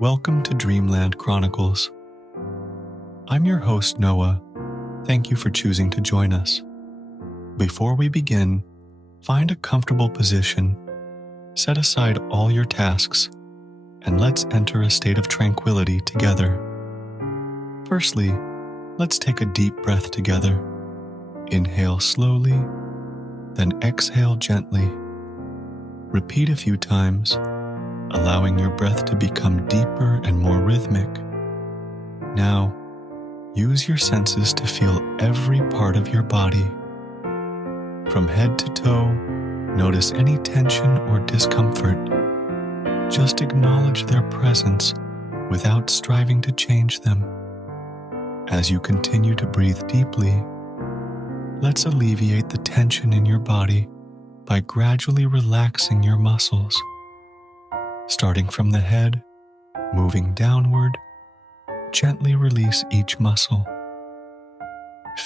Welcome to Dreamland Chronicles. I'm your host, Noah. Thank you for choosing to join us. Before we begin, find a comfortable position, set aside all your tasks, and let's enter a state of tranquility together. Firstly, let's take a deep breath together. Inhale slowly, then exhale gently. Repeat a few times, allowing your breath to become deeper and more rhythmic. Now, use your senses to feel every part of your body. From head to toe, notice any tension or discomfort. Just acknowledge their presence without striving to change them. As you continue to breathe deeply, let's alleviate the tension in your body by gradually relaxing your muscles. Starting from the head, moving downward, gently release each muscle.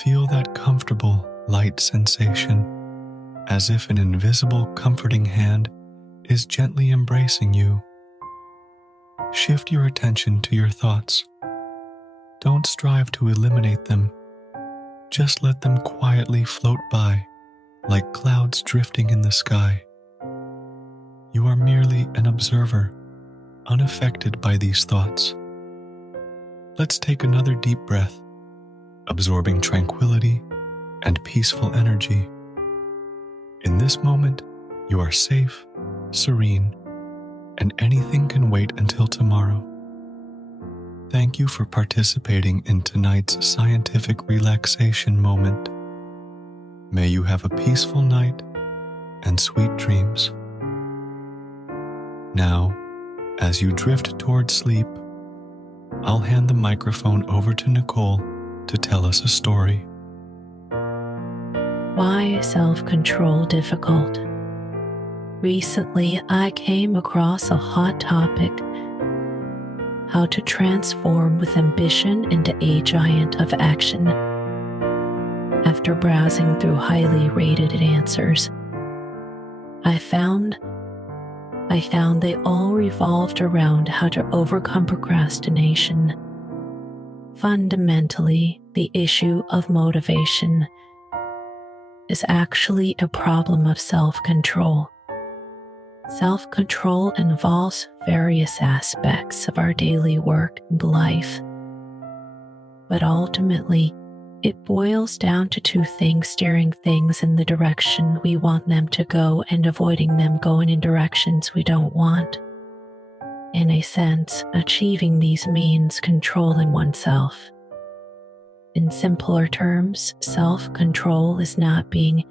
Feel that comfortable, light sensation, as if an invisible, comforting hand is gently embracing you. Shift your attention to your thoughts. Don't strive to eliminate them. Just let them quietly float by, like clouds drifting in the sky. You are merely an observer, unaffected by these thoughts. Let's take another deep breath, absorbing tranquility and peaceful energy. In this moment, you are safe, serene, and anything can wait until tomorrow. Thank you for participating in tonight's scientific relaxation moment. May you have a peaceful night and sweet dreams. Now, as you drift towards sleep, I'll hand the microphone over to Nicole to tell us a story. Why self-control difficult? Recently, I came across a hot topic: how to transform with ambition into a giant of action. After browsing through highly rated answers, I found they all revolved around how to overcome procrastination. Fundamentally, the issue of motivation is actually a problem of self-control. Self-control involves various aspects of our daily work and life, but ultimately, it boils down to two things: steering things in the direction we want them to go and avoiding them going in directions we don't want. In a sense, achieving these means controlling oneself. In simpler terms, self-control is not being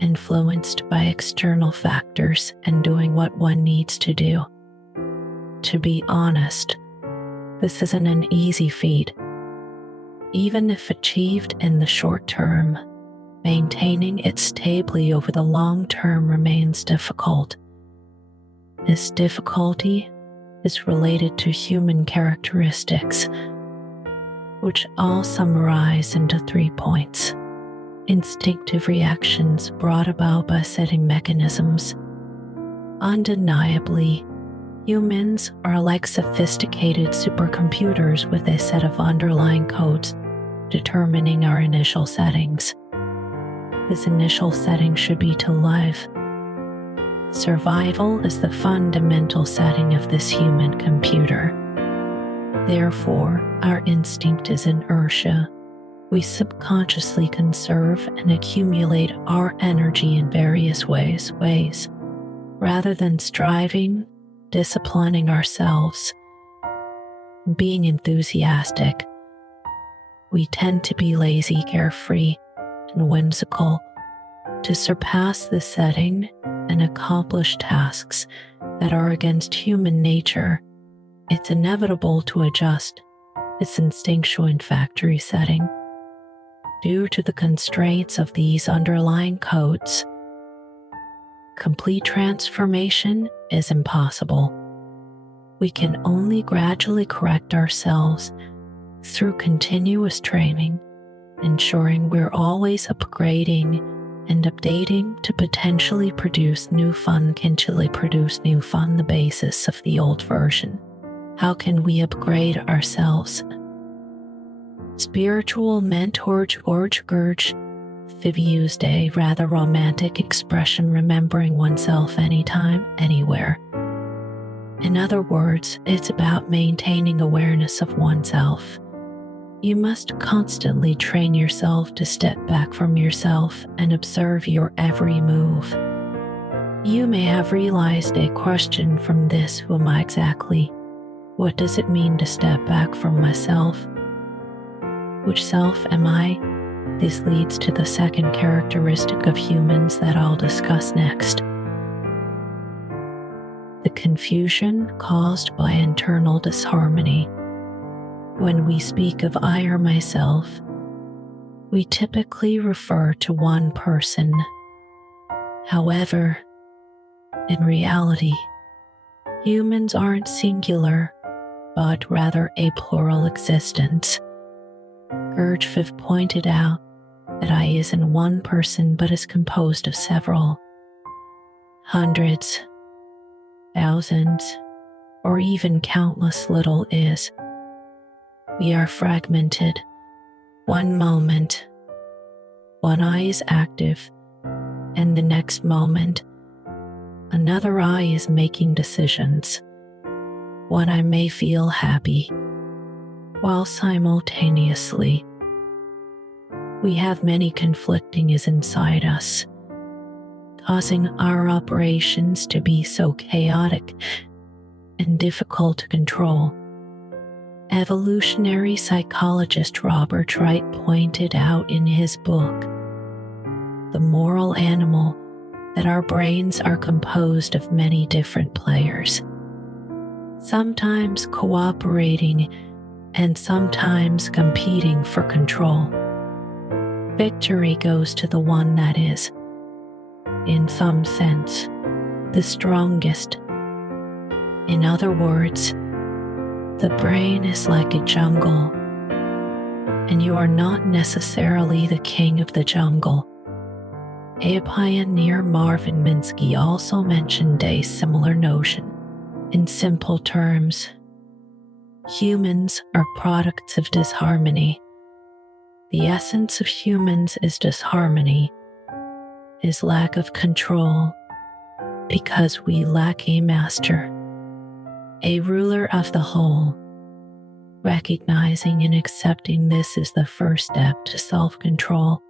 influenced by external factors and doing what one needs to do. To be honest, this isn't an easy feat. Even if achieved in the short term, maintaining it stably over the long term remains difficult. This difficulty is related to human characteristics, which I'll summarize into 3 points. Instinctive reactions brought about by setting mechanisms. Undeniably, humans are like sophisticated supercomputers with a set of underlying codes determining our initial settings. This initial setting should be to live. Survival is the fundamental setting of this human computer. Therefore, our instinct is inertia. We subconsciously conserve and accumulate our energy in various ways, rather than striving, disciplining ourselves, and being enthusiastic. We tend to be lazy, carefree, and whimsical. To surpass this setting and accomplish tasks that are against human nature, it's inevitable to adjust its instinctual and factory setting. Due to the constraints of these underlying codes, complete transformation is impossible. We can only gradually correct ourselves through continuous training, ensuring we're always upgrading and updating to potentially produce new fun, the basis of the old version. How can we upgrade ourselves? Spiritual mentor George Gurge used a rather romantic expression, remembering oneself anytime, anywhere. In other words, it's about maintaining awareness of oneself. You must constantly train yourself to step back from yourself and observe your every move. You may have realized a question from this: who am I exactly? What does it mean to step back from myself? Which self am I? This leads to the second characteristic of humans that I'll discuss next: the confusion caused by internal disharmony. When we speak of I or myself, we typically refer to one person. However, in reality, humans aren't singular, but rather a plural existence. Gurdjieff pointed out that I isn't one person but is composed of several, hundreds, thousands, or even countless little is. We are fragmented. One moment, one I is active, and the next moment, another I is making decisions. One I may feel happy, while simultaneously we have many conflicting is inside us, causing our operations to be so chaotic and difficult to control. Evolutionary psychologist Robert Wright pointed out in his book, The Moral Animal, that our brains are composed of many different players, sometimes cooperating and sometimes competing for control. Victory goes to the one that is, in some sense, the strongest. In other words, the brain is like a jungle, and you are not necessarily the king of the jungle. A pioneer, Marvin Minsky, also mentioned a similar notion. In simple terms, humans are products of disharmony. The essence of humans is disharmony, is lack of control, because we lack a master, a ruler of the whole. Recognizing and accepting this is the first step to self-control.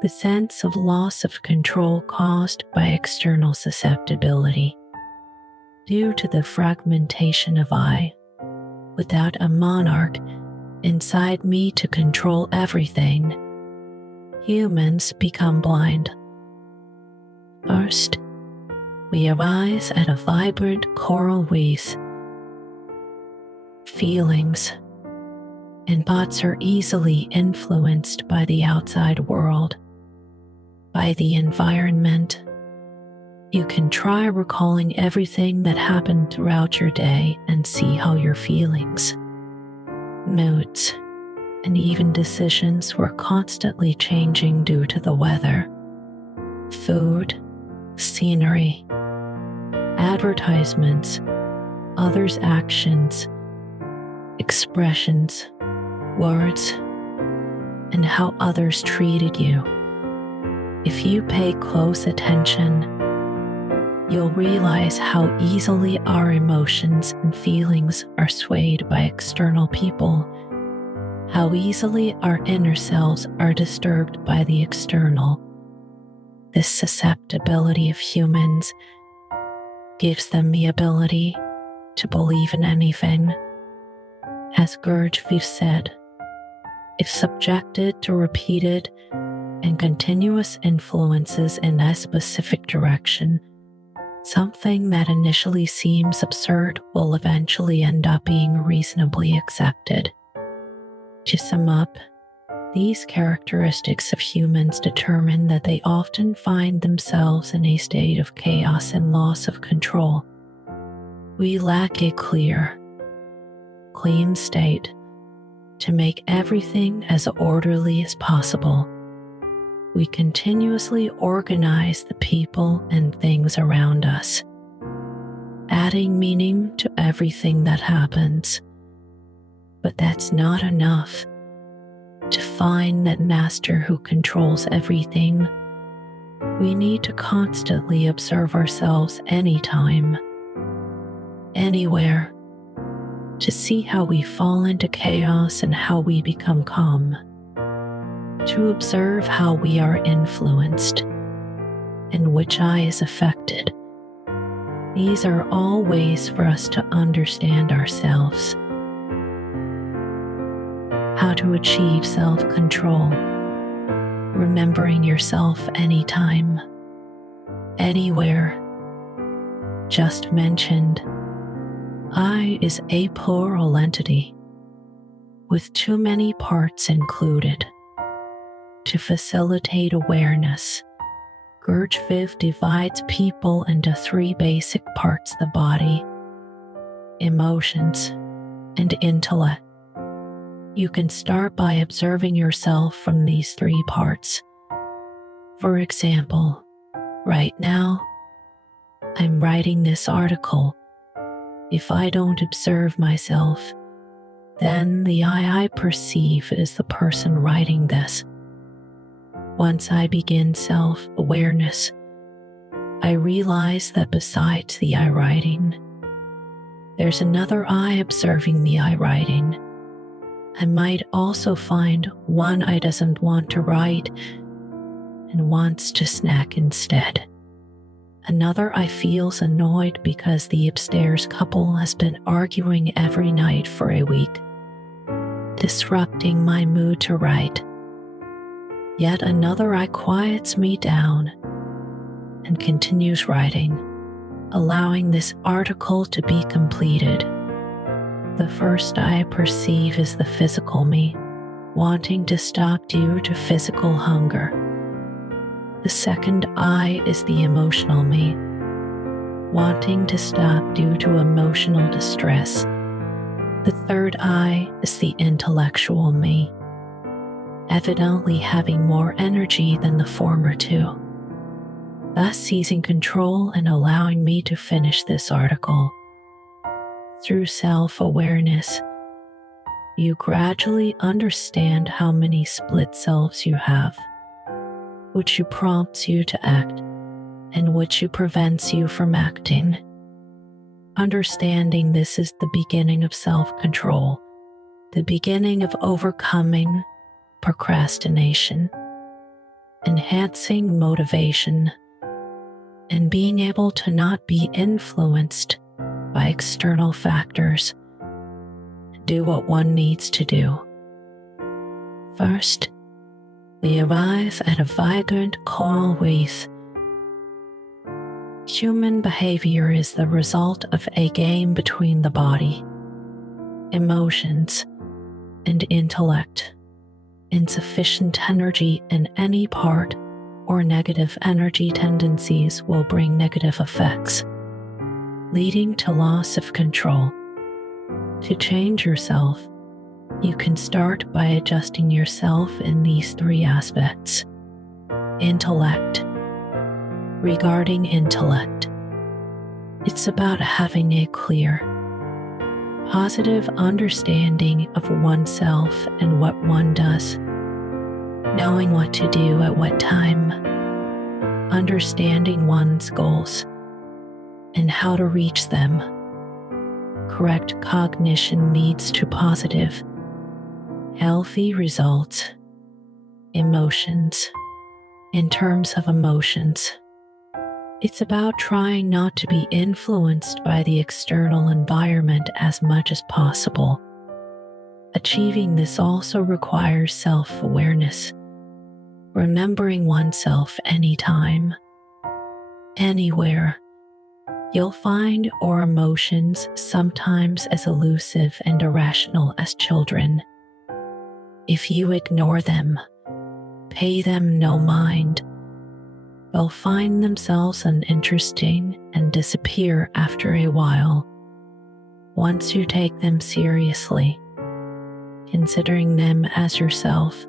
The sense of loss of control caused by external susceptibility. Due to the fragmentation of I, without a monarch inside me to control everything, humans become blind. First, we arise at a vibrant coral reef. Feelings and thoughts are easily influenced by the outside world, by the environment. You can try recalling everything that happened throughout your day and see how your feelings, moods, and even decisions were constantly changing due to the weather, food, scenery, advertisements, others' actions, expressions, words, and how others treated you. If you pay close attention, you'll realize how easily our emotions and feelings are swayed by external people, how easily our inner selves are disturbed by the external. This susceptibility of humans gives them the ability to believe in anything. As Gurdjieff said, if subjected to repeated and continuous influences in a specific direction, something that initially seems absurd will eventually end up being reasonably accepted. To sum up, these characteristics of humans determine that they often find themselves in a state of chaos and loss of control. We lack a clear, clean state to make everything as orderly as possible. We continuously organize the people and things around us. adding meaning to everything that happens. But that's not enough. To find that master who controls everything, we need to constantly observe ourselves anytime, anywhere, to see how we fall into chaos and how we become calm, to observe how we are influenced and which eye is affected. These are all ways for us to understand ourselves. How to achieve self-control, remembering yourself anytime, anywhere. Just mentioned, I is a plural entity with too many parts included. To facilitate awareness, Gurdjieff divides people into three basic parts: the body, emotions, and intellect. You can start by observing yourself from these three parts. For example, right now, I'm writing this article. If I don't observe myself, then the I perceive is the person writing this. Once I begin self-awareness, I realize that besides the I writing, there's another I observing the I writing. I might also find one I doesn't want to write and wants to snack instead. Another I feels annoyed because the upstairs couple has been arguing every night for a week, disrupting my mood to write. Yet another I quiets me down and continues writing, allowing this article to be completed. The first I perceive is the physical me, wanting to stop due to physical hunger. The second I is the emotional me, wanting to stop due to emotional distress. The third I is the intellectual me, evidently having more energy than the former two, thus seizing control and allowing me to finish this article. Through self-awareness, you gradually understand how many split selves you have, which prompts you to act and which prevents you from acting. Understanding this is the beginning of self-control, the beginning of overcoming procrastination, enhancing motivation, and being able to not be influenced by external factors. Do what one needs to do. First, we arrive at a vibrant coral reef. Human behavior is the result of a game between the body, emotions, and intellect. Insufficient energy in any part or negative energy tendencies will bring negative effects, leading to loss of control. To change yourself, you can start by adjusting yourself in these three aspects. Intellect. Regarding intellect, it's about having a clear, positive understanding of oneself and what one does, knowing what to do at what time, understanding one's goals and how to reach them. Correct cognition leads to positive, healthy results. Emotions. In terms of emotions, it's about trying not to be influenced by the external environment as much as possible. Achieving this also requires self-awareness, remembering oneself anytime, anywhere. You'll find our emotions sometimes as elusive and irrational as children. If you ignore them, pay them no mind, they'll find themselves uninteresting and disappear after a while. Once you take them seriously, considering them as yourself,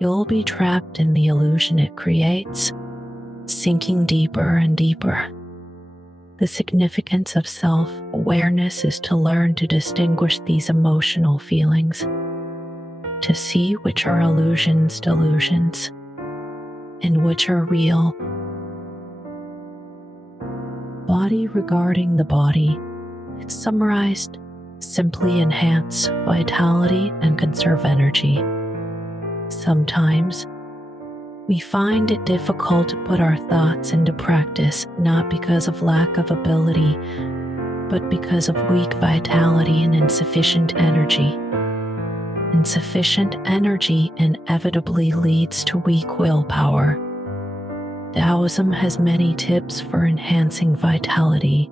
you'll be trapped in the illusion it creates, sinking deeper and deeper. The significance of self-awareness is to learn to distinguish these emotional feelings, to see which are illusions, delusions, and which are real. Body regarding the body, it's summarized: simply enhance vitality and conserve energy. Sometimes we find it difficult to put our thoughts into practice, not because of lack of ability, but because of weak vitality and insufficient energy. Insufficient energy inevitably leads to weak willpower. Taoism has many tips for enhancing vitality,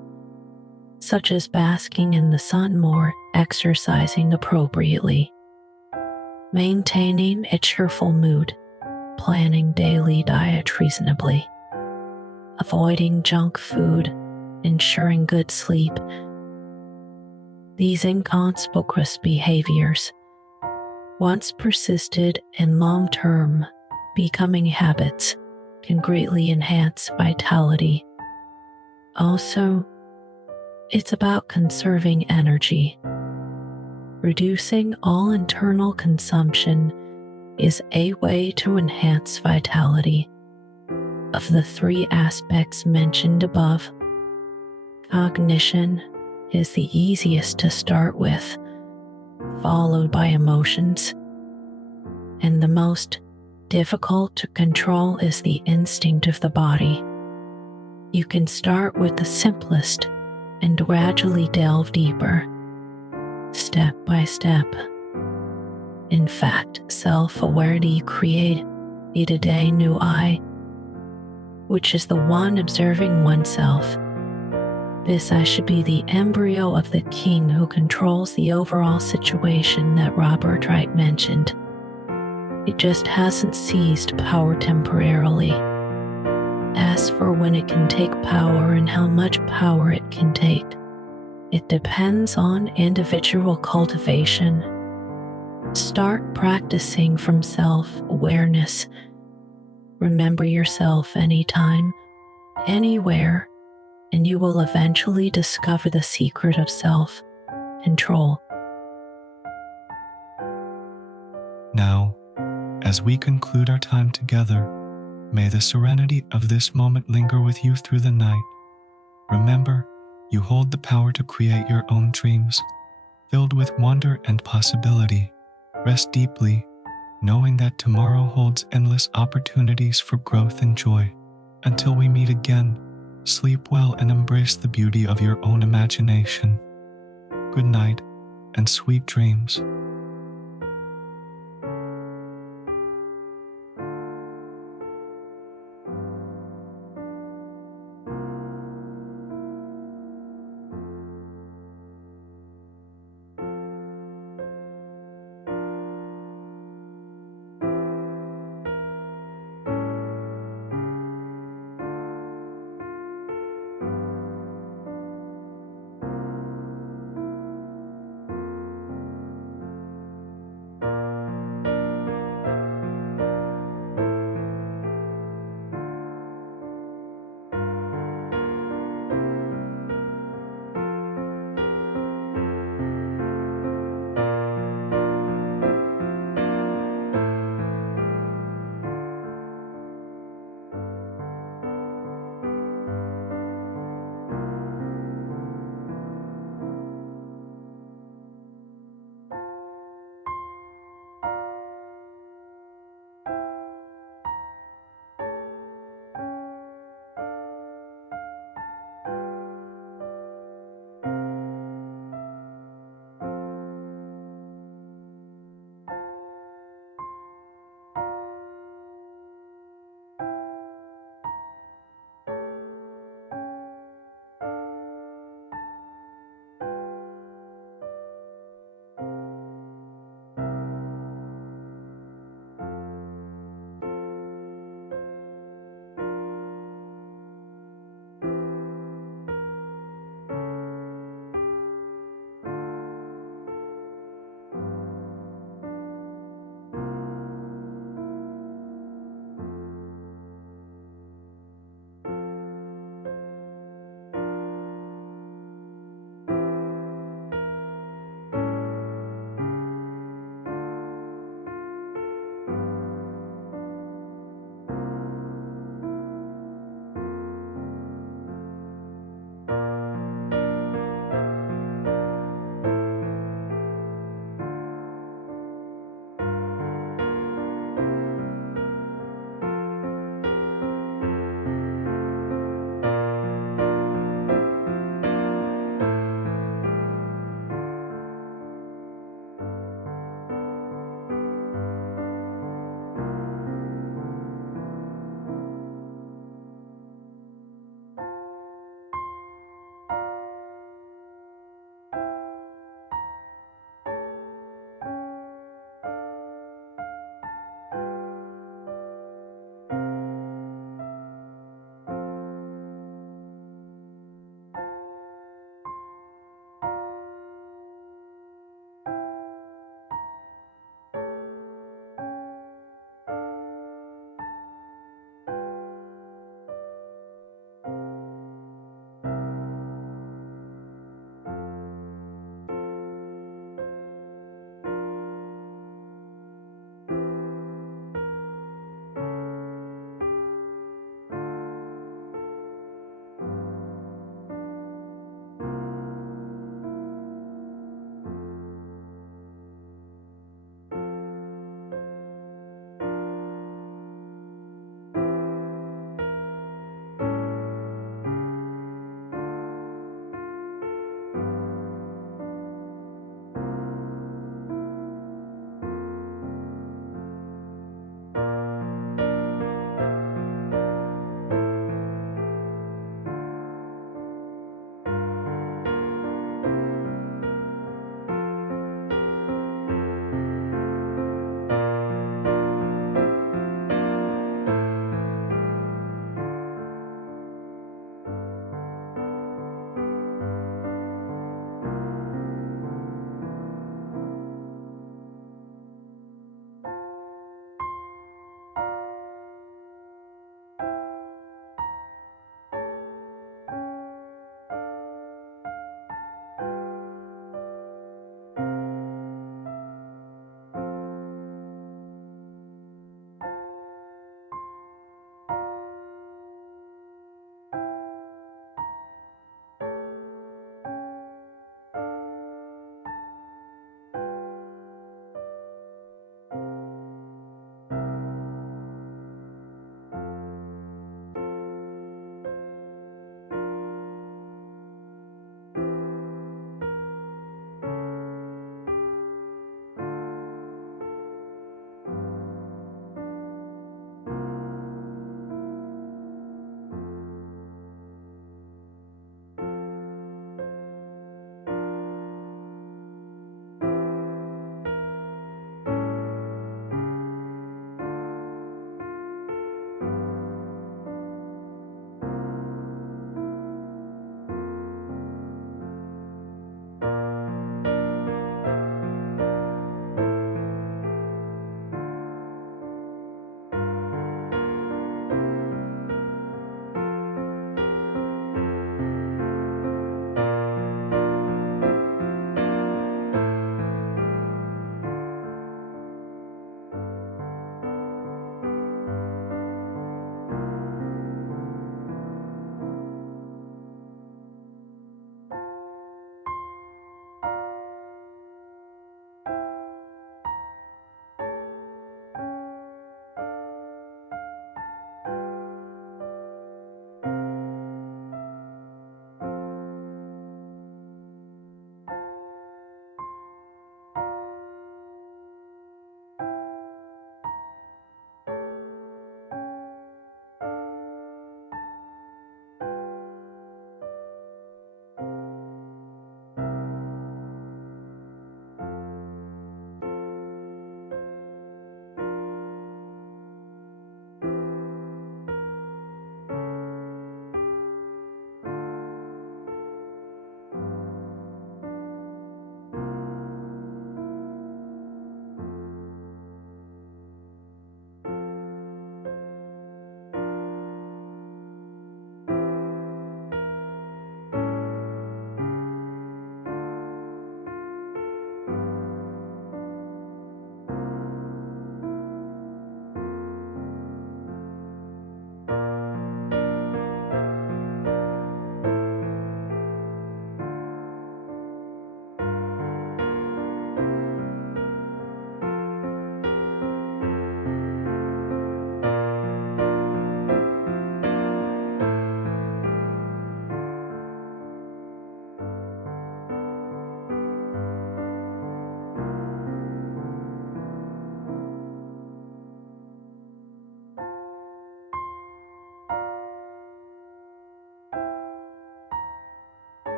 such as basking in the sun more, exercising appropriately, maintaining a cheerful mood, planning daily diet reasonably, avoiding junk food, ensuring good sleep. These inconspicuous behaviors, once persisted in long-term becoming habits, can greatly enhance vitality. Also, it's about conserving energy. Reducing all internal consumption is a way to enhance vitality. Of the 3 aspects mentioned above, cognition is the easiest to start with, followed by emotions, and the most difficult to control is the instinct of the body. You can start with the simplest and gradually delve deeper, step by step. In fact, self-awareness creates a new I, which is the one observing oneself. This I should be the embryo of the king who controls the overall situation that Robert Wright mentioned. It just hasn't seized power temporarily. As for when it can take power and how much power it can take, it depends on individual cultivation. Start practicing from self-awareness. Remember yourself anytime, anywhere, and you will eventually discover the secret of self-control. Now, as we conclude our time together, may the serenity of this moment linger with you through the night. Remember, you hold the power to create your own dreams, filled with wonder and possibility. Rest deeply, knowing that tomorrow holds endless opportunities for growth and joy. Until we meet again, sleep well and embrace the beauty of your own imagination. Good night and sweet dreams.